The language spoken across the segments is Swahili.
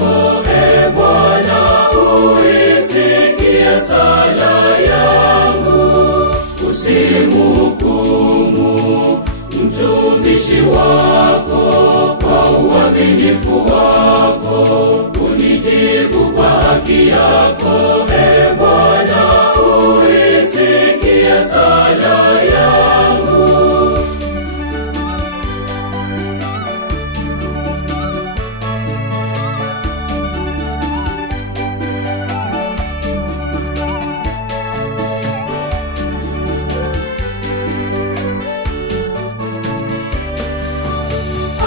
yako, Bwana, uisikie sala yangu. Usimhukumu mtumishi wako kwa uaminifu wako, unijibu kwa haki yako, Bwana, uisikie sala yangu.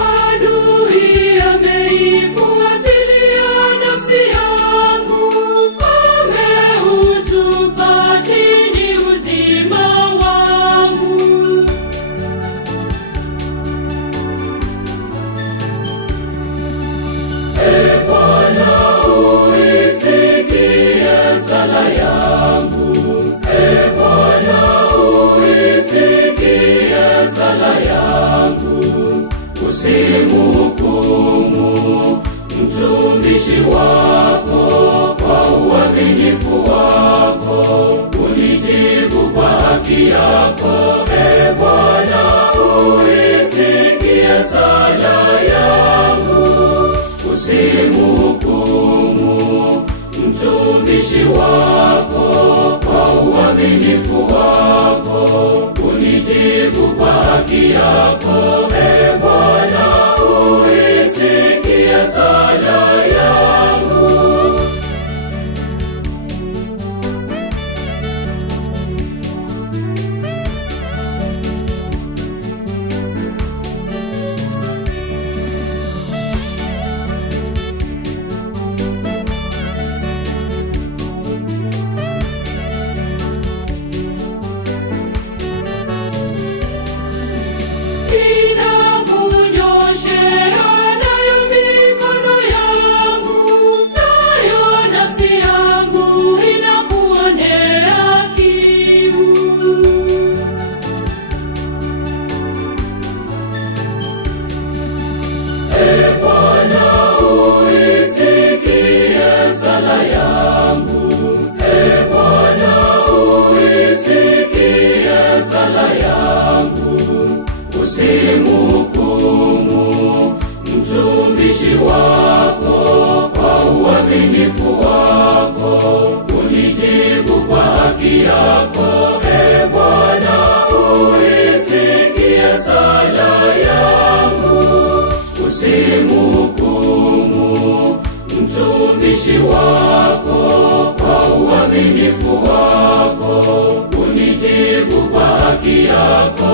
Adui ameifuatilia nafsi yangu, ameutupa chini uzima wangu. Bwana, uisikie sala yangu, Bwana, uisikie sala yangu. Usimhukumu mtumishi wako kwa uaminifu wako, unijibu kwa haki yako, Bwana, uisikie sala yangu. Usimhukumu mtumishi wako kwa uaminifu wako, unijibu kwa haki yako, Bwana, uisikie sala yangu. Ninakunyoshea nayo mikono yangu, nayo nafsi yangu inakuonea kiu. Bwana, uisikie sala yangu, Bwana, uisikie sala yangu. Usimhukumu mtumishi wako kwa uaminifu wako, unijibu kwa haki yako, Bwana, uisikie sala yangu. Usimhukumu mtumishi wako kwa uaminifu wako, unijibu kwa haki yako,